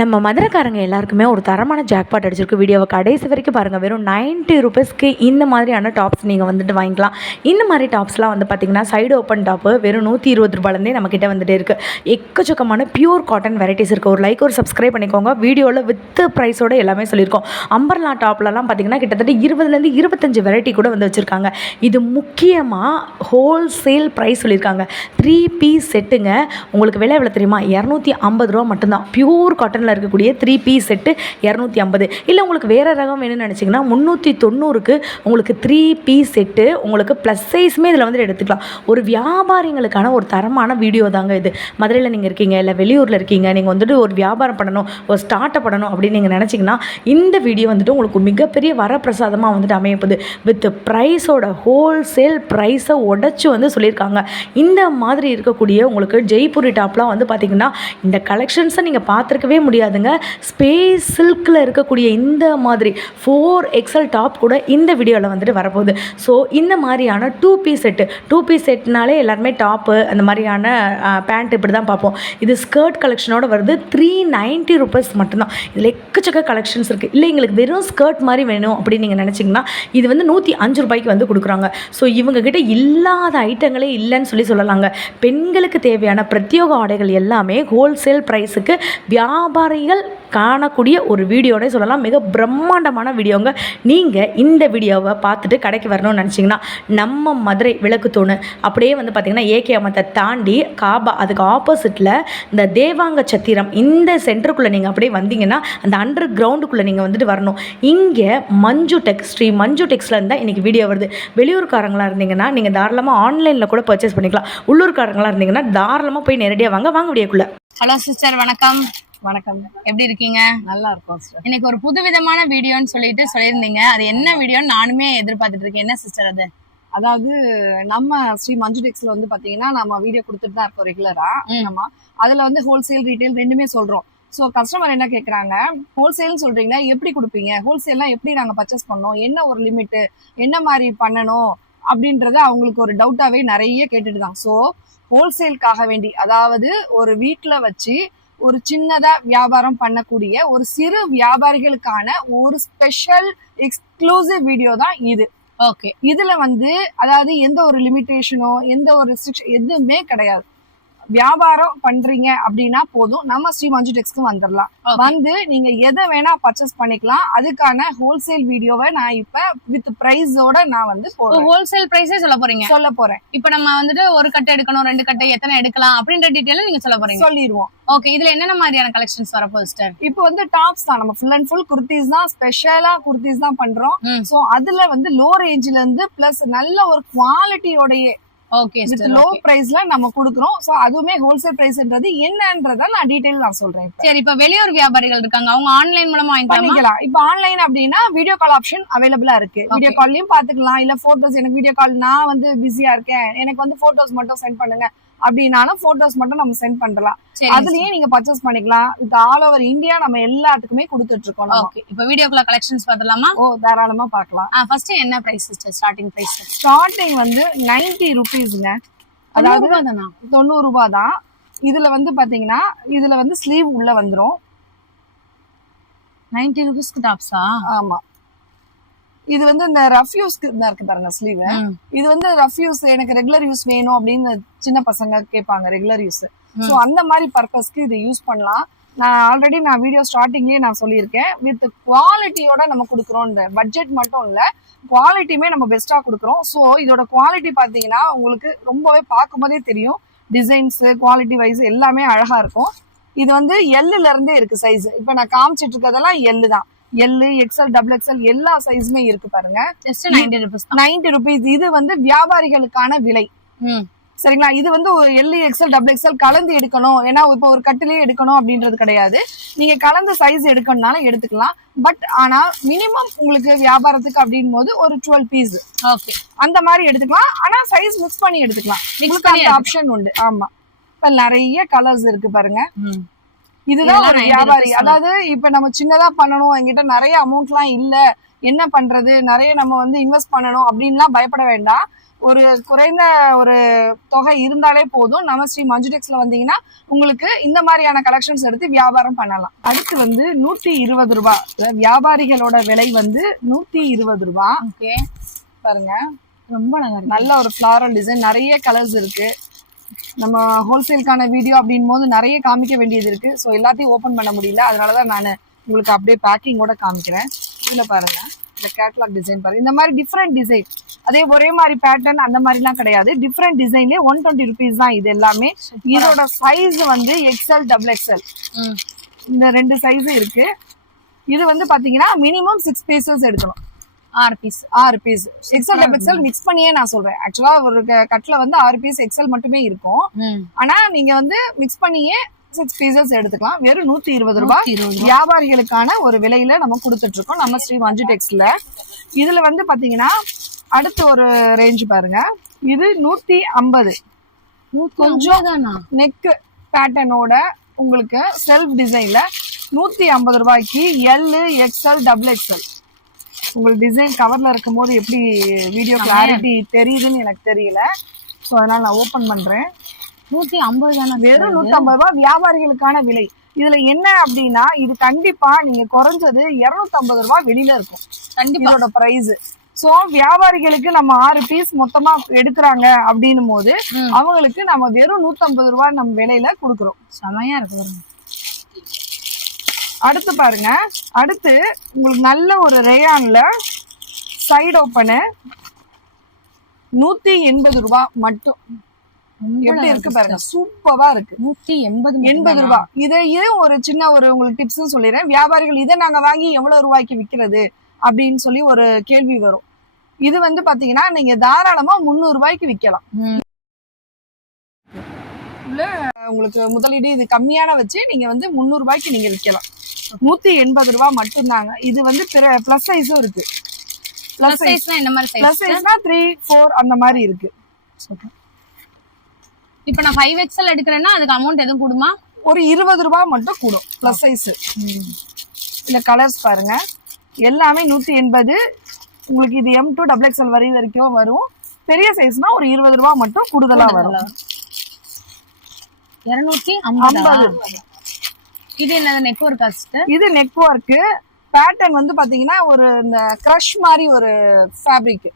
நம்ம மதுரைக்காரங்க எல்லாருக்குமே ஒரு தரமான ஜாக்பாட் அடிச்சிருக்கு. வீடியோவை கடைசி வரைக்கும் பாருங்கள். வெறும் 90 ருபீஸ்க்கு இந்த மாதிரியான டாப்ஸ் நீங்கள் வந்துட்டு வாங்கிக்கலாம். இந்த மாதிரி டாப்ஸ்லாம் வந்து பார்த்திங்கன்னா சைடு ஓப்பன் டாப்பு வெறும் 120 ரூபாயிலேருந்தே நம்மக்கிட்ட வந்துட்டு இருக்குது. எக்கச்சக்கமான பியூர் காட்டன் வெரைட்டிஸ் இருக்குது. ஒரு லைக் ஒரு சப்ஸ்கிரைப் பண்ணிக்கோங்க. வீடியோவில் வித் ப்ரைஸோடு எல்லாமே சொல்லியிருக்கோம். அம்பர்லா டாப்லலாம் பார்த்திங்கன்னா கிட்டத்தட்ட 20லேருந்து 25 வெரைட்டி கூட வந்து வச்சுருக்காங்க. இது முக்கியமாக ஹோல்சேல் ப்ரைஸ் சொல்லியிருக்காங்க. 3 பீஸ் செட்டுங்க. உங்களுக்கு விலை எவ்வளோ தெரியுமா? 250 ரூபா மட்டும்தான். பியூர் காட்டன் இருக்கக்கூடிய 3 பீஸ் செட்டு 250. இல்லை உங்களுக்கு வேறு ரகம் வேணும்னு நினச்சிங்கன்னா 390க்கு உங்களுக்கு 3 பீஸ் செட்டு உங்களுக்கு ப்ளஸ் சைஸுமே இதில் வந்து எடுத்துக்கலாம். ஒரு வியாபாரிங்களுக்கான ஒரு தரமான வீடியோ தாங்க இது. மதுரையில் நீங்கள் இருக்கீங்க, இல்லை வெளியூரில் இருக்கீங்க, நீங்கள் வந்துட்டு ஒரு வியாபாரம் பண்ணணும், ஒரு ஸ்டார்ட் அப் பண்ணணும் அப்படின்னு நீங்கள் நினச்சிங்கன்னா இந்த வீடியோ வந்துட்டு உங்களுக்கு மிகப்பெரிய வரப்பிரசாதமாக வந்துட்டு அமையப்போகுது. வித் ப்ரைஸோட ஹோல்சேல் ப்ரைஸை உடச்சி வந்து சொல்லியிருக்காங்க. இந்த மாதிரி இருக்கக்கூடிய உங்களுக்கு ஜெய்ப்பூரி டாப்லாம் வந்து பார்த்திங்கன்னா இந்த கலெக்ஷன்ஸை நீங்கள் பார்த்துருக்கவே முடியாதுங்க. ஸ்பேஸ் சில்கில் இருக்கக்கூடிய இந்த மாதிரி 4XL டாப் கூட இந்த வீடியோவில் வந்துட்டு வரப்போகுது. ஸோ இந்த மாதிரியான 2 பீஸ் செட்னாலே எல்லாருமே டாப்பு அந்த மாதிரியான பேண்ட் இப்படி தான் பார்ப்போம். இது ஸ்கர்ட் கலெக்ஷனோட வருது. 390 ருபீஸ் மட்டும்தான். இதில் எக்கச்சக்க கலெக்ஷன்ஸ் இருக்குது. இல்லை எங்களுக்கு வெறும் ஸ்கர்ட் மாதிரி வேணும் அப்படின்னு நீங்கள் நினச்சிங்கன்னா இது வந்து 105 ரூபாய்க்கு வந்து கொடுக்குறாங்க. ஸோ இவங்ககிட்ட இல்லாத ஐட்டங்களே இல்லைன்னு சொல்லலாங்க. பெண்களுக்கு தேவையான பிரத்யேக ஆடைகள் எல்லாமே ஹோல்சேல் ப்ரைஸுக்கு வியாபாரிகள் காணக்கூடிய ஒரு வீடியோனே சொல்லலாம். மிக பிரம்மாண்டமான வீடியோங்க. நீங்கள் இந்த வீடியோவை பார்த்துட்டு கடைக்கு வரணும்னு நினச்சிங்கன்னா நம்ம மதுரை விளக்கு தூணு அப்படியே வந்து பார்த்திங்கன்னா ஏகே அமத்தை தாண்டி காபா அதுக்கு ஆப்போசிட்டில் இந்த தேவாங்க சத்திரம் இந்த சென்டருக்குள்ளே நீங்கள் அப்படியே வந்தீங்கன்னா அந்த அண்டர் கிரவுண்டுக்குள்ளே நீங்கள் வந்துட்டு வரணும். இங்கே ஸ்ரீ மஞ்சு டெக்ஸில் இருந்தால் இன்றைக்கி வீடியோ வருது. வெளியூர்காரங்களாக இருந்தீங்கன்னா நீங்கள் தாராளமாக ஆன்லைனில் கூட பர்ச்சேஸ் பண்ணிக்கலாம். உள்ளூர்காரங்களாக இருந்தீங்கன்னா தாராளமாக போய் நேரடியாக வாங்க வீடியோக்குள்ளே. ஹலோ சிஸ்டர், வணக்கம். வணக்கம். எப்படி இருக்கீங்க? நல்லா இருக்கும் சிஸ்டர். இன்னைக்கு ஒரு புதுவிதமான வீடியோன்னு சொல்லியிருந்தீங்க. அது என்ன வீடியோன்னு நானுமே எதிர்பார்த்துட்டு இருக்கேன். என்ன சிஸ்டர் அது? அதாவது நம்ம ஸ்ரீ மஞ்சு டெக்ஸ்ல வந்து பாத்தீங்கன்னா நம்ம வீடியோ கொடுத்துட்டு தான் இருக்கோம் ரெகுலரா. நம்ம அதுல வந்து ஹோல்சேல் ரீட்டைல் ரெண்டுமே சொல்றோம். ஸோ கஸ்டமர் என்ன கேட்குறாங்க, ஹோல்சேல்னு சொல்றீங்கன்னா எப்படி கொடுப்பீங்க, ஹோல்சேல்லாம் எப்படி நாங்கள் பர்ச்சேஸ் பண்ணோம், என்ன ஒரு லிமிட்டு, என்ன மாதிரி பண்ணணும் அப்படின்றத அவங்களுக்கு ஒரு டவுட்டாவே நிறைய கேட்டுட்டு தான். ஸோ ஹோல்சேலுக்காக வேண்டி, அதாவது ஒரு வீட்டில் வச்சு ஒரு சின்னதா வியாபாரம் பண்ணக்கூடிய ஒரு சிறு வியாபாரிகளுக்கான ஒரு ஸ்பெஷல் எக்ஸ்க்ளூசிவ் வீடியோ தான் இது. ஓகே. இதுல வந்து அதாவது எந்த ஒரு லிமிட்டேஷனோ எந்த ஒரு ரெஸ்ட்ரிக்ஷன் எதுவுமே கிடையாது. வியாபாரம் பண்றீங்க அப்படின்னா போதும், நம்ம ஸ்ரீ மஞ்சு டெக்ஸ்க்கு வந்துடலாம். வந்து நீங்க எதை வேணா பர்ச்சேஸ் பண்ணிக்கலாம். அதுக்கான ஹோல்சேல் வீடியோவை நான் இப்ப வித் பிரைஸோட நான் வந்து ஹோல்சேல் பிரைஸே சொல்ல போறேன். இப்ப நம்ம வந்துட்டு ஒரு கட்டை எடுக்கணும், 2 கட்டை எத்தனை எடுக்கலாம் அப்படின்ற டீடைல் நீங்க சொல்ல போறீங்க. சொல்லிடுவோம். ஓகே. இதுல என்னென்ன மாதிரியான கலெக்ஷன்ஸ் வரப்போகுது சிஸ்டர்? இப்போ வந்து டாப்ஸ் தான், நம்ம ஃபுல் அண்ட் ஃபுல் குர்த்திஸ் தான், ஸ்பெஷலா குர்த்திஸ் தான் பண்றோம். சோ அதுல வந்து லோ ரேஞ்ச்ல இருந்து பிளஸ் நல்ல ஒரு குவாலிட்டியோடயே லோ பிரைஸ்ல நம்ம குடுக்குறோம். சோ அதுவுமே ஹோல்சேல் பிரைஸ்ன்றது என்னன்றத நான் டீடைல் நான் சொல்றேன். சரி, இப்ப வெளியூர் வியாபாரிகள் இருக்காங்க, அவங்க ஆன்லைன் மூலமா வாங்கிக்கலாம். இப்ப ஆன்லைன் அப்படின்னா வீடியோ கால் ஆப்ஷன் அவைலபிளா இருக்கு. வீடியோ கால்லயும் பாத்துக்கலாம். இல்ல போட்டோஸ், எனக்கு வீடியோ கால் நான் வந்து பிஸியா இருக்கேன், எனக்கு வந்து போட்டோஸ் மட்டும் சென்ட் பண்ணுங்க அப்படின்னாலும் போட்டோஸ் மட்டும் நம்ம சென்ட் பண்ணலாம். அதுலயே நீங்க பர்ச்சேஸ் பண்ணிக்கலாம். இது ஆல் ஓவர் இந்தியா நம்ம எல்லாத்துக்குமே கொடுத்துட்டு இருக்கோம். இப்ப வீடியோக்குள்ள கலெக்ஷன்ஸ் பார்த்தலாமா? ஓ, தாராளமா பார்க்கலாம். ஃபர்ஸ்ட் என்ன பிரைஸ் சிஸ்டர்? ஸ்டார்டிங் வந்து 90 ருபீஸ்ங்க. அதாவது 90 ரூபாய் தான். இதுல வந்து பாத்தீங்கன்னா இதுல வந்து ஸ்லீவ் உள்ள வந்துரும். 90 ருபீஸ்க்கு டாப்ஸா? ஆமா. இது வந்து இந்த ரஃப் யூஸ்க்கு தான் இருக்கு பாருங்க ஸ்லீவ். இது வந்து ரஃப் யூஸ், எனக்கு ரெகுலர் யூஸ் வேணும் அப்படின்னு சின்ன பசங்க கேட்பாங்க, ரெகுலர் யூஸ். ஸோ அந்த மாதிரி பர்பஸ்க்கு இதை யூஸ் பண்ணலாம். நான் வீடியோ ஸ்டார்டிங்லேயே நான் சொல்லியிருக்கேன், வித் குவாலிட்டியோட நம்ம கொடுக்குறோம். இந்த பட்ஜெட் மட்டும் இல்லை, குவாலிட்டியுமே நம்ம பெஸ்ட்டாக கொடுக்குறோம். ஸோ இதோட குவாலிட்டி பார்த்தீங்கன்னா உங்களுக்கு ரொம்பவே பார்க்கும்போதே தெரியும். டிசைன்ஸு குவாலிட்டி வைஸ் எல்லாமே அழகா இருக்கும். இது வந்து எல்லுல இருந்தே இருக்கு சைஸ். இப்போ நான் காமிச்சிட்டு இருக்கிறதெல்லாம் எல்லு தான். எல்லு, எக்ஸ்எல், XXL எல்லா சைஸுமே இருக்கு பாருங்க. 90 ருபீஸ். இது வந்து வியாபாரிகளுக்கான விலை. சரிங்களா? இது வந்து எல்லு, எக்ஸ்எல், XXL கலந்து எடுக்கணும். ஏன்னா இப்போ ஒரு கட்டிலேயே எடுக்கணும் அப்படின்றது கிடையாது. நீங்க கலந்து சைஸ் எடுக்கணும்னாலும் எடுத்துக்கலாம். பட் ஆனா மினிமம் உங்களுக்கு வியாபாரத்துக்கு அப்படின் போது ஒரு 12 பீஸ் அந்த மாதிரி எடுத்துக்கலாம். ஆனா சைஸ் மிக்ஸ் பண்ணி எடுத்துக்கலாம். ஆப்ஷன் உண்டு. ஆமா. இப்ப நிறைய கலர்ஸ் இருக்கு பாருங்க. இதுதான் ஒரு வியாபாரி. அதாவது இப்ப நம்ம சின்னதா பண்ணணும், என்கிட்ட நிறைய அமௌண்ட் எல்லாம் இல்ல, என்ன பண்றது, நிறைய நம்ம வந்து இன்வெஸ்ட் பண்ணணும் அப்படின்லாம் பயப்பட வேண்டாம். ஒரு குறைந்த ஒரு தொகை இருந்தாலே போதும். நம்ம ஸ்ரீ மஞ்சு டெக்ஸ்ல வந்தீங்கன்னா உங்களுக்கு இந்த மாதிரியான கலெக்ஷன்ஸ் எடுத்து வியாபாரம் பண்ணலாம். அடுத்து வந்து 120 ரூபாய் வியாபாரிகளோட விலை வந்து 120 ரூபாய். ஓகே பாருங்க, ரொம்ப நல்ல ஒரு ஃபிளாரல் டிசைன், நிறைய கலர்ஸ் இருக்கு. நம்ம ஹோல்சேலுக்கான வீடியோ அப்படின் போது நிறைய காமிக்க வேண்டியது இருக்கு. ஸோ எல்லாத்தையும் ஓப்பன் பண்ண முடியல, அதனாலதான் நான் உங்களுக்கு அப்படியே பேக்கிங்கோட காமிக்கிறேன். இதுல பாருங்க, இந்த கேட்லாக் டிசைன் பாருங்க, இந்த மாதிரி டிஃப்ரெண்ட் டிசைன், அதே ஒரே மாதிரி பேட்டர்ன் அந்த மாதிரிலாம் கிடையாது. டிஃப்ரெண்ட் டிசைன்லேயே 120 rupees தான் இது எல்லாமே. இதோட சைஸ் வந்து XL XXL இந்த 2 சைஸ் இருக்கு. இது வந்து பாத்தீங்கன்னா மினிமம் 6 பீசஸ் எடுக்கணும். 6 பீஸ் XL XXL மிக்ஸ் பண்ணியே நான் சொல்றேன். ஆக்சுவலா ஒரு கட்ல வந்து 6 பீஸ் XL மட்டுமே இருக்கும். ஆனா நீங்க வந்து மிக்ஸ் பண்ணியே 6 பீசஸ் எடுத்துக்கலாம். வெறும் 120 ரூபாய் வியாபாரிகளுக்கான ஒரு விலையில நம்ம கொடுத்துட்டு இருக்கோம் நம்ம ஸ்ரீ மஞ்சு டெக்ஸ்ல. இதுல வந்து பாத்தீங்கன்னா அடுத்த ஒரு ரேஞ்ச் பாருங்க, இது 150. கொஞ்சம் நெக் பேட்டர்னோட உங்களுக்கு செல்ஃப் டிசைன்ல 150 ரூபாய்க்கு L XL XXL. உங்களுக்கு டிசைன் கவர்ல இருக்கும் போது எப்படி வீடியோ கிளாரிட்டி தெரியுதுன்னு எனக்கு தெரியல. ஸோ அதனால நான் ஓபன் பண்றேன். 150 தானே, வெறும் 150 ரூபாய் வியாபாரிகளுக்கான விலை. இதுல என்ன அப்படின்னா இது கண்டிப்பா நீங்க குறைஞ்சது 250 ரூபாய் வெளியில இருக்கும் கண்டிப்பா இதோட பிரைஸ். சோ வியாபாரிகளுக்கு நம்ம 6 பீஸ் மொத்தமா எடுக்கிறாங்க அப்படின்னும் போது அவங்களுக்கு நம்ம வெறும் 150 ரூபாய் நம்ம விலையில கொடுக்குறோம். செமையா இருக்கு. அடுத்து பாருங்க, அடுத்து உங்களுக்கு நல்ல ஒரு ரேயான்ல சைடு ஓப்பனு 180 ரூபாய் மட்டும். எப்படி இருக்கு பாருங்க, சூப்பரா இருக்கு. 180 ரூபாய். இதையே ஒரு சின்ன ஒரு உங்களுக்கு டிப்ஸ் சொல்லிடுறேன். வியாபாரிகள் இதை நாங்க வாங்கி எவ்வளவு ரூபாய்க்கு விற்கிறது அப்படின்னு சொல்லி ஒரு கேள்வி வரும். இது வந்து பாத்தீங்கன்னா நீங்க தாராளமா 300 ரூபாய்க்கு விற்கலாம். உங்களுக்கு முதலீடு இது கம்மியான வச்சு நீங்க வந்து 300 ரூபாய்க்கு நீங்க விற்கலாம். 180 ரூபாய் மட்டும்தாங்க. இது வந்து பிளஸ் சைஸும் இருக்கு. பிளஸ் சைஸ்னா என்ன மாதிரி சைஸ்? பிளஸ் சைஸ்னா 3, 4 அந்த மாதிரி இருக்கு. இப்போ நான் 5XL எடுக்கிறேன்னா அதுக்கு அமௌண்ட் எதுவும் கூடுமா? ஒரு 20 ரூபாய் மட்டும் கூடும் பிளஸ் சைஸ். இந்த கலர்ஸ் பாருங்க, எல்லாமே 180. உங்களுக்கு இது M2 XXL வரைக்கும் வரும். பெரிய சைஸ்னா ஒரு 20 ரூபாய் மட்டும் கூடுதலா வரும். 250. இது என்ன நெக் ஒர்க் சிஸ்டர்? இது நெக் ஒர்க் பேட்டர்ன் வந்து பாத்தீங்கன்னா ஒரு இந்த கிரஷ் மாதிரி ஒரு ஃபேப்ரிக்.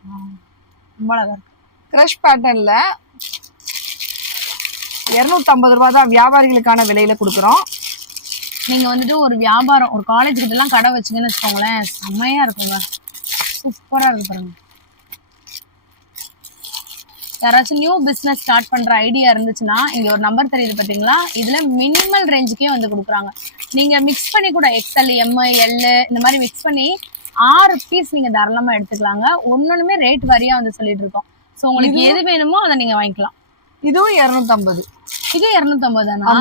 ரொம்ப அழகா இருக்கு. கிரஷ் பேட்டர்ன்ல 250 ரூபாய் தான் வியாபாரிகளுக்கான விலையில கொடுக்குறோம். நீங்க வந்துட்டு ஒரு வியாபாரம் ஒரு காலேஜ் கிட்ட எல்லாம் கடை வச்சுங்கன்னு வச்சுக்கோங்களேன், செம்மையா இருக்குங்க. சூப்பரா இருக்கு பாருங்க. யாராச்சும் நியூ பிசினஸ் ஸ்டார்ட் பண்ற ஐடியா இருந்துச்சுன்னா இங்க ஒரு நம்பர் தெரியுது பாத்தீங்களா, இதுல மினிமல் ரேஞ்சுக்கே வந்து கொடுக்குறாங்க. நீங்க மிக்ஸ் பண்ணி கூட XL M L இந்த மாதிரி மிக்ஸ் பண்ணி 6 பீஸ் நீங்க தாராளமா எடுத்துக்கலாங்க. ஒன்னொன்னுமே ரேட் வாரியா வந்து சொல்லிட்டு இருக்கோம். சோ உங்களுக்கு எது வேணுமோ அதை நீங்க வாங்கிக்கலாம். இதுவும் 250. இது 250 தானா?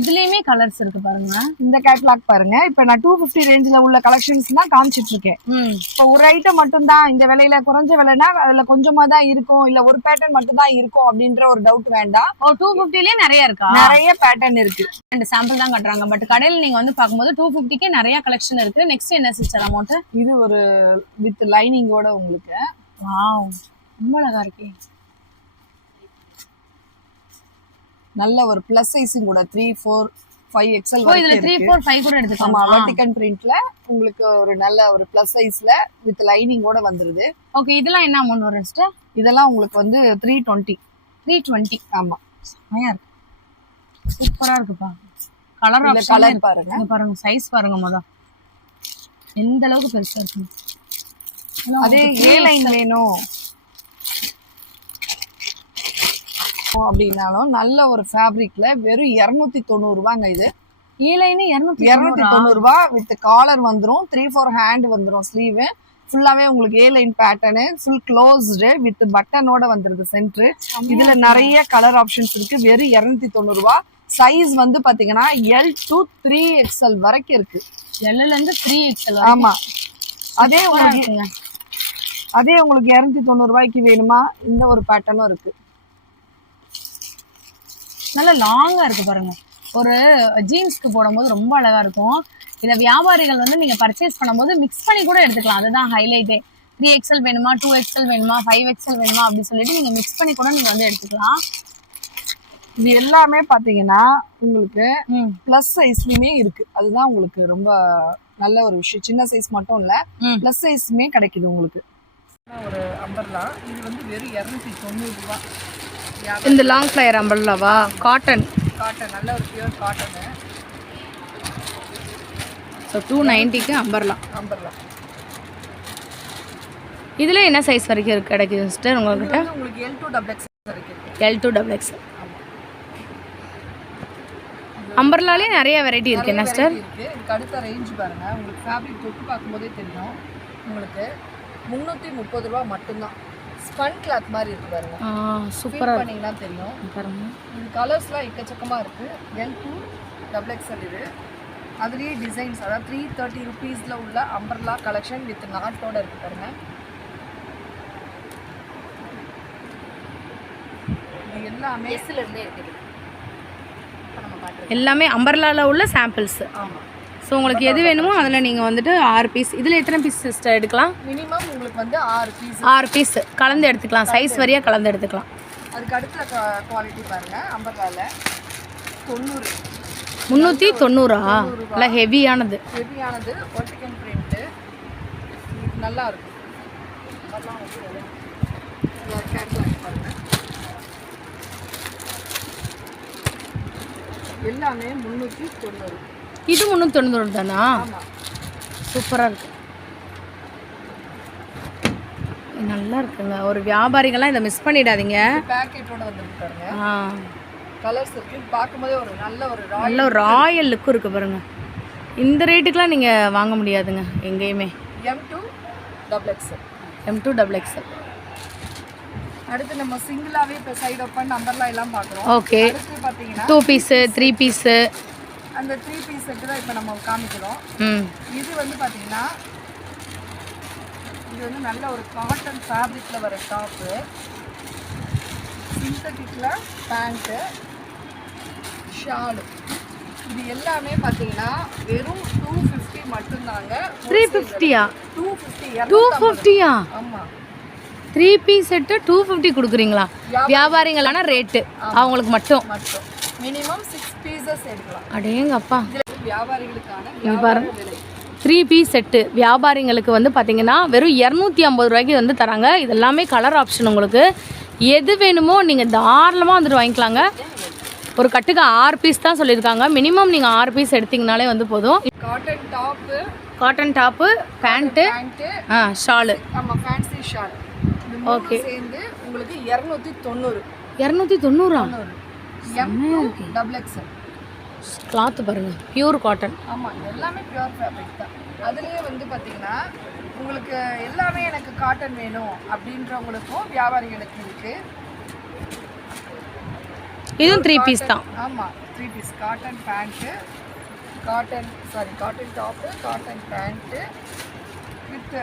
இதுலயுமே கலர்ஸ் இருக்கு பாருங்க. இந்த கேட்லாக் பாருங்க, இப்ப நான் 250 ரேஞ்சில உள்ள கலெக்ஷன்ஸ் தான் காமிச்சிட்டு இருக்கேன். இப்போ ஒரு ஐட்டம் மட்டும் தான் இந்த விலையில, குறைஞ்ச விலைனா அதுல கொஞ்சமா தான் இருக்கும், இல்ல ஒரு பேட்டர்ன் மட்டும் தான் இருக்கும் அப்படின்ற ஒரு டவுட் வேண்டாம். 250லயே நிறைய இருக்கா? நிறைய பேட்டர்ன் இருக்கு. 2 சாம்பிள் தான் காட்டுறாங்க, பட் கடையில நீங்க வந்து பாக்கும்போது 250க்கே நிறைய கலெக்ஷன் இருக்கு. நெக்ஸ்ட் என்ன சிஸ்டர் அமௌண்ட்? இது ஒரு வித் லைனிங்கோட உங்களுக்கு. வாவ், ரொம்ப அழகா இருக்கு. நல்ல ஒரு பிளஸ் சைஸும் கூட 3, 4, 5XL இதுல 3, 4, 5 கூட எடுத்துக்கலாம். ஆமா, வெர்டிகல் பிரிண்ட்ல உங்களுக்கு ஒரு நல்ல ஒரு பிளஸ் சைஸ்ல வித் லைனிங்கோட வந்துருது. ஓகே, இதெல்லாம் என்ன அமௌண்ட் வரும் சிஸ்டர்? இதெல்லாம் உங்களுக்கு வந்து 320. 320. ஆமா, செமையா இருக்கு. சூப்பரா இருக்குப்பா. கலர் ஆப்ஷன் கலர் பாருங்க. இங்க பாருங்க, சைஸ் பாருங்க மொத எந்த அளவுக்கு பெருசா இருக்கு. அதே A லைன் வேணும் அப்படின்னாலும் நல்ல ஒரு ஃபேப்ரிக்ல வெறும் 290 ரூபாங்க. இது A லைன் 290 ரூபாய் வித் காலர் வந்துரும். 3, 4 ஹேண்ட் வந்துரும். ஸ்லீவ் ஃபுல்லாவே உங்களுக்கு A லைன் பேட்டர்னு, ஃபுல் க்ளோஸ்டு வித் பட்டனோட வந்துருது சென்டர். இதுல நிறைய கலர் ஆப்ஷன்ஸ் இருக்கு. வெறும் 290 ரூபாய். சைஸ் வந்து பாத்தீங்கன்னா L to 3XL வரைக்கும் இருக்கு. L ல இருந்து 3XL. ஆமா, அதே உங்களுக்கு 290 ரூபாய்க்கு வேணுமா இந்த ஒரு பேட்டர்னும் இருக்கு. நல்ல லாங்கா இருக்கு பாருங்க. ஒரு ஜீன்ஸ்க்கு போடும்போது ரொம்ப அழகா இருக்கும். இதை வியாபாரிகள் வந்து நீங்க பர்ச்சேஸ் பண்ணும்போது மிக்ஸ் பண்ணி கூட எடுத்துக்கலாம். அதுதான் ஹைலைட்டே. 3XL வேணுமா, 2XL வேணுமா, 5XL வேணுமா அப்படி சொல்லிட்டு நீங்க மிக்ஸ் பண்ணி கூட நீங்க வந்து எடுத்துக்கலாம். இது எல்லாமே பாத்தீங்கன்னா உங்களுக்கு பிளஸ் சைஸ்லயுமே இருக்கு. அதுதான் உங்களுக்கு ரொம்ப நல்ல ஒரு விஷயம். சின்ன சைஸ் மட்டும் இல்ல, பிளஸ் சைஸ்மே கிடைக்குது உங்களுக்கு. ஒரு அம்பர்லா இது வந்து வெறும் 290 ரூபாய். இந்த லாங் ஃப்ளையர் அம்பர்லாவா? காட்டன் நல்ல ஒரு பியூர் காட்டனு. ஸோ 290க்கு அம்பர்லா. இதில் என்ன சைஸ் வரைக்கும் இருக்கு கிடைக்குது சிஸ்டர் உங்கள்கிட்ட? உங்களுக்கு L2XXL வரைக்கும் இருக்கு. L2XXL. அம்பர்லாலே நிறைய வெரைட்டி இருக்கு என்ன சிஸ்டர்? இதுக்கு அடுத்த ரேஞ்ச் பாருங்க. உங்களுக்கு ஃபேப்ரிக் தொட்டு பார்க்கும்போதே தெரியும். உங்களுக்கு 330 ரூபாய் மட்டும்தான். ஸ்பன் கிளாத் மாதிரி இருக்கு பாருங்க. சூப்பரா பண்ணீங்கன்னா தெரியும் பாருங்க. இது கலர்ஸ்லாம் எக்கச்சக்கமா இருக்கு. L2XXL இது. அதுலயே டிசைன்ஸ், அதாவது 330 ருபீஸ்ல உள்ள அம்பர்லா கலெக்ஷன் வித் நாட்டோட இருக்கு பாருங்க. இது எல்லாமே எஸ்ல இருந்தே இருக்குது. எல்லாமே அம்பர்லால உள்ள சாம்பிள்ஸ். ஆமா. ஸோ உங்களுக்கு எது வேணுமோ அதில் நீங்கள் வந்துட்டு 6 பீஸ். இதில் எத்தனை பீஸ் சிஸ்டர் எடுக்கலாம்? மினிமம் உங்களுக்கு வந்து 6 பீஸ் கலந்து எடுத்துக்கலாம். சைஸ் வரியாக கலந்து எடுத்துக்கலாம். அதுக்கு அடுத்த குவாலிட்டி பாருங்க. அம்பர்லால 90. 390. நல்லா ஹெவியானது. வெர்டிகல் பிரிண்ட் நல்லா இருக்கும். எல்லாமே 390. இது 390 தானா? சூப்பராக இருக்கு. நல்லா இருக்குங்க. ஒரு வியாபாரிகள்லாம் இதை மிஸ் பண்ணிடாதீங்க. பேக்கெட்டோட வந்துருக்கு பாருங்க. கலர்ஸ் இருக்கு. பார்க்கும்போதே ஒரு நல்ல ஒரு ராயல் லுக் இருக்கு பாருங்க. இந்த ரேட்டுக்குலாம் நீங்கள் வாங்க முடியாதுங்க எங்கேயுமே. M2XXL. அடுத்து நம்ம சிங்கிளாவே இப்போ சைடு ஓப்பன் நம்பர்ல எல்லாம் பார்க்குறோம். ஓகே. அடுத்து பார்த்தீங்கன்னா 2 பீஸ் 3 பீஸ். அந்த 3 பீஸ் செட் தான் இப்போ நம்ம காமிக்கிறோம். இது வந்து பார்த்தீங்கன்னா இது வந்து நல்ல ஒரு காட்டன் ஃபேப்ரிக்ல வர டாப், சிந்தட்டிக்ல பேண்ட், ஷால். இது எல்லாமே பார்த்தீங்கன்னா வெறும் 250 மட்டும்தாங்க. 350யா? 250. ஆமா. 3 பீஸ் செட்டு 250 கொடுக்குறீங்களா? வியாபாரிங்களான ரேட்டு அவங்களுக்கு மட்டும். மினிமம் 6 பீசஸ் எடுக்கலாம். அடேங்கப்பா. வியாபாரிகளுக்கான 3 பீஸ் செட்டு வியாபாரிங்களுக்கு வந்து பார்த்தீங்கன்னா வெறும் 250 ரூபாய்க்கு வந்து தராங்க. இது எல்லாமே கலர் ஆப்ஷன். உங்களுக்கு எது வேணுமோ நீங்கள் தாராளமாக வந்துட்டு வாங்கிக்கலாங்க. ஒரு கட்டுக்கு 6 பீஸ் தான் சொல்லியிருக்காங்க. மினிமம் நீங்கள் 6 பீஸ் எடுத்தீங்கனாலே வந்து போதும். Cotton top, pant, shawl. ஆமாம், ஃபேன்சி ஷால். ஓகே. சேர்ந்து உங்களுக்கு 290. 290. M2XXL. கிளாத் பாருங்க, பியூர் காட்டன். ஆமாம், எல்லாமே பியூர் ஃபேப்ரிக் தான். அதுலேயே வந்து பார்த்தீங்கன்னா உங்களுக்கு எல்லாமே எனக்கு காட்டன் வேணும் அப்படின்றவங்களுக்கும் வியாபாரிகளுக்கு இருக்கு. இதுவும் 3 பீஸ் தான். ஆமாம், 3 piece. Cotton pant, cotton top, cotton pant with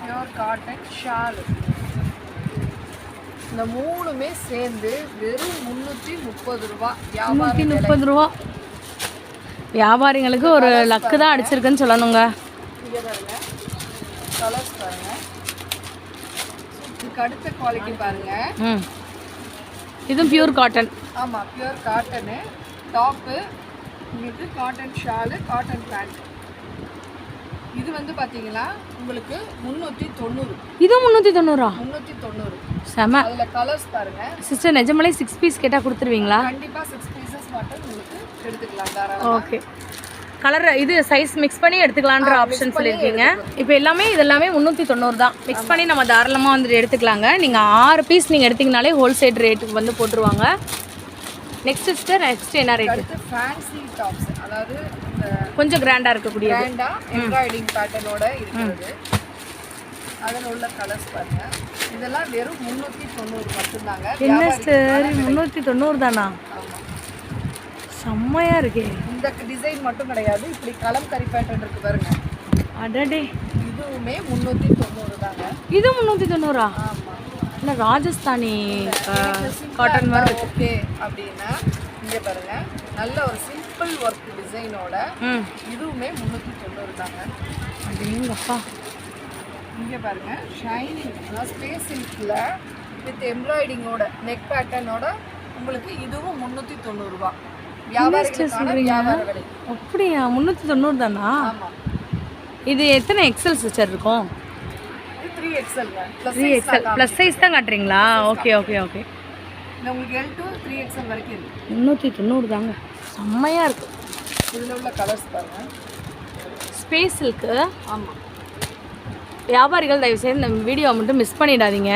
pure cotton shawl. இந்த மூணுமே சேர்ந்து வெறும் 330 ரூபா. 330 ரூபா. வியாபாரிங்களுக்கு ஒரு லக்கு தான் அடிச்சிருக்குன்னு சொல்லணுங்க. இங்கே பாருங்க, கலர்ஸ் பாருங்க. இதுக்கு அடுத்த குவாலிட்டி பாருங்க. இதுவும் பியூர் காட்டன். ஆமாம், பியூர் காட்டனு. டாப்பு உங்களுக்கு காட்டன் ஷாலு, காட்டன் பேண்ட். இது வந்து பார்த்தீங்கன்னா உங்களுக்கு 390. இது 390. 390. செம. அதுல கலர்ஸ் பாருங்க சிஸ்டர். நிஜமாலே 6 பீஸ் கேட்டால் கொடுத்துருவீங்களா? கண்டிப்பா 6 பீசஸ் மட்டும் உங்களுக்கு எடுத்துக்கலாம் தாராளமா. ஓகே. கலர் இது சைஸ் மிக்ஸ் பண்ணி எடுத்துக்கலான்ற ஆப்ஷன் சொல்லியிருக்கீங்க. இப்போ எல்லாமே இதெல்லாமே 390 தான். மிக்ஸ் பண்ணி நம்ம தாராளமாக வந்துட்டு எடுத்துக்கலாங்க. நீங்கள் 6 பீஸ் நீங்கள் எடுத்தீங்கனாலே ஹோல்சேல் ரேட்டுக்கு வந்து போட்டுருவாங்க. நெக்ஸ்ட் சிஸ்டர், நெக்ஸ்ட் என்ன ரேட்? ஃபேன்சி டாப்ஸ், அதாவது கொஞ்சம் கிராண்டாக இருக்கக்கூடிய கிராண்டா எம்ப்ராய்டிங் பேட்டர்னோட இருக்கிறது. அதில் உள்ள கலர்ஸ் பாருங்க. இதெல்லாம் வெறும் 390 மட்டும்தாங்க. என்ன சார் 390 தானா? ஆமாம், செம்மையாக இருக்கே. இந்த டிசைன் மட்டும் கிடையாது, இப்படி கலம்கரி பேட்டர்ன் இருக்கு பாருங்க. அடடே, இதுவுமே 390 தாங்க. இது 390. ஆமாம். இல்லை ராஜஸ்தானி காட்டன் மாதிரி ஓகே அப்படின்னா இங்கே பாருங்க, நல்ல ஒரு சில்க் டெம்பிள் ஒர்க் டிசைனோட இதுவுமே 390 தாங்க. அப்படிங்கப்பா. இங்கே பாருங்க ஷைனிங் ஸ்பேஸ் சில்க்ல வித் எம்ப்ராய்டிங்கோட நெக் பேட்டர்னோட உங்களுக்கு இதுவும் 390 ரூபா. வியாபாரிகளுக்கான வியாபார விலை. அப்படியா? 390 தானா? ஆமா. இது எத்தனை எக்ஸல் சிஸ்டர் இருக்கும்? இது 3XL 3XL ப்ளஸ் சைஸ் தான் காட்டுறீங்களா? Okay okay okay. இது உங்களுக்கு L to 3XL வரைக்கும் இருக்கு. 390 தாங்க. செம்மையா இருக்கு. இதுல உள்ள கலர்ஸ் பாருங்க. ஸ்பேஸ் இருக்கு. ஆமா. வியாபாரிகள் தயவு செய்து இந்த வீடியோவை மட்டும் மிஸ் பண்ணிடாதீங்க.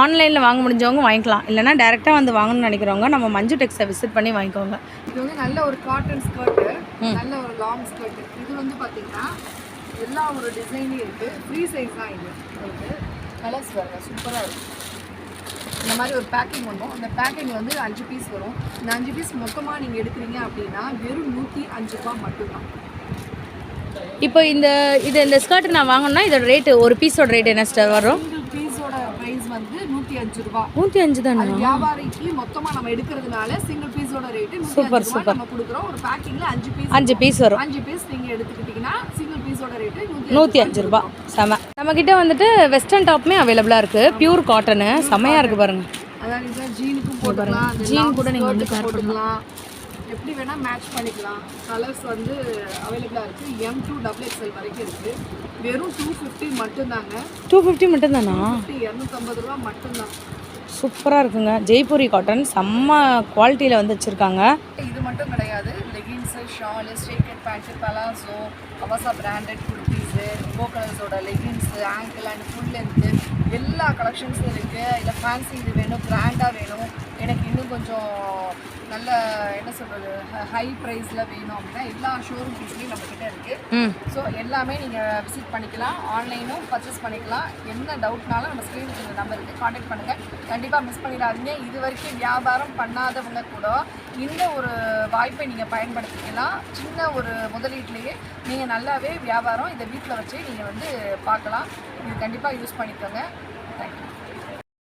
ஆன்லைனில் வாங்க முடிஞ்சவங்க வாங்கிக்கலாம், இல்லைனா டேரெக்டாக வந்து வாங்கணும்னு நினைக்கிறவங்க நம்ம மஞ்சு டெக்ஸை விசிட் பண்ணி வாங்கிக்கோங்க. இது வந்து நல்ல ஒரு காட்டன் ஸ்கர்ட்டு, நல்ல ஒரு லாங் ஸ்கர்ட்டு. இது வந்து பார்த்தீங்கன்னா எல்லா ஒரு டிசைனும் இருக்குது. ஃப்ரீ சைஸ் தான் இது. உங்களுக்கு கலர்ஸ் பாருங்க சூப்பராக இருக்கும். இந்த மாதிரி ஒரு பேக்கிங் வரும். அந்த பேக்கிங் வந்து 5 பீஸ் வரும். இந்த 5 பீஸ் மொத்தமாக நீங்கள் எடுக்கிறீங்க அப்படின்னா வெறும் 105 ரூபா மட்டும்தான். இப்போ இந்த ஸ்கர்ட் நான் வாங்கணும்னா இதோட ரேட்டு, ஒரு பீஸோட ரேட் என்ன சிஸ்டர் வரும்? சிங்கிள் பீஸோட ப்ரைஸ் வந்து 105 ரூபா. 105 தானே? அது வியாபாரிக்கு மொத்தமாக நம்ம எடுக்கிறதுனால சிங்கிள் பீஸோட ரேட்டு 105 ரூபா நம்ம கொடுக்குறோம். ஒரு பேக்கிங்ல 5 பீஸ் வரும். 5 பீஸ் நீங்கள் எடுத்துக்கிட்டிங்கன்னா சிங்கிள் பீஸோட ரேட்டு 105 ரூபா. செம. நம்மக்கிட்ட வந்துட்டு வெஸ்டர்ன் டாப்புமே அவைலபிளாக இருக்குது. பியூர் காட்டனு செம்மையாக இருக்குது பாருங்க. அதாவது ஜீனுக்கும் போட்டுக்கலாம், ஜீன் கூட நீங்கள் வந்து போட்டுக்கலாம், எப்படி வேணால் மேட்ச் பண்ணிக்கலாம். கலர்ஸ் வந்து அவைலபிளாக இருக்குது. M to XXL வரைக்கும் இருக்குது. வெறும் 250 மட்டும்தாங்க. 250 மட்டும்தானா? 250 ரூபா மட்டும்தான். சூப்பராக இருக்குங்க. ஜெய்ப்பூரி காட்டன் செம்ம குவாலிட்டியில் வந்து வச்சுருக்காங்க. இது மட்டும் கிடையாது. Leggings, shawl, straight pant, palazzo, அவசா பிராண்டட் குர்த்திஸு, போ கலர்ஸோட leggings, ankle and full length எல்லா கலெக்ஷன்ஸும் இருக்குது. இல்லை ஃபேன்சி இது வேணும், கிராண்டாக வேணும், எனக்கு இன்னும் கொஞ்சம் நல்ல என்ன சொல்கிறது ஹை ப்ரைஸில் வேணும் அப்படின்னா எல்லா ஷோரூம் பீஸ்லேயும் நம்மக்கிட்ட இருக்குது. ஸோ எல்லாமே நீங்கள் விசிட் பண்ணிக்கலாம், ஆன்லைனும் பர்ச்சேஸ் பண்ணிக்கலாம். என்ன டவுட்னாலும் நம்ம ஸ்க்ரீனுக்கு இந்த நம்பருக்கு காண்டாக்ட் பண்ணுங்கள். கண்டிப்பாக மிஸ் பண்ணிடாதீங்க. இது வரைக்கும் வியாபாரம் பண்ணாதவங்க கூட இந்த ஒரு வாய்ப்பை நீங்கள் பயன்படுத்திக்கலாம். சின்ன ஒரு முதலீட்லேயே நீங்கள் நல்லாவே வியாபாரம் இதை வீட்டில் வச்சு நீங்கள் வந்து பார்க்கலாம். இது கண்டிப்பாக யூஸ் பண்ணிக்கோங்க. தேங்க்யூ.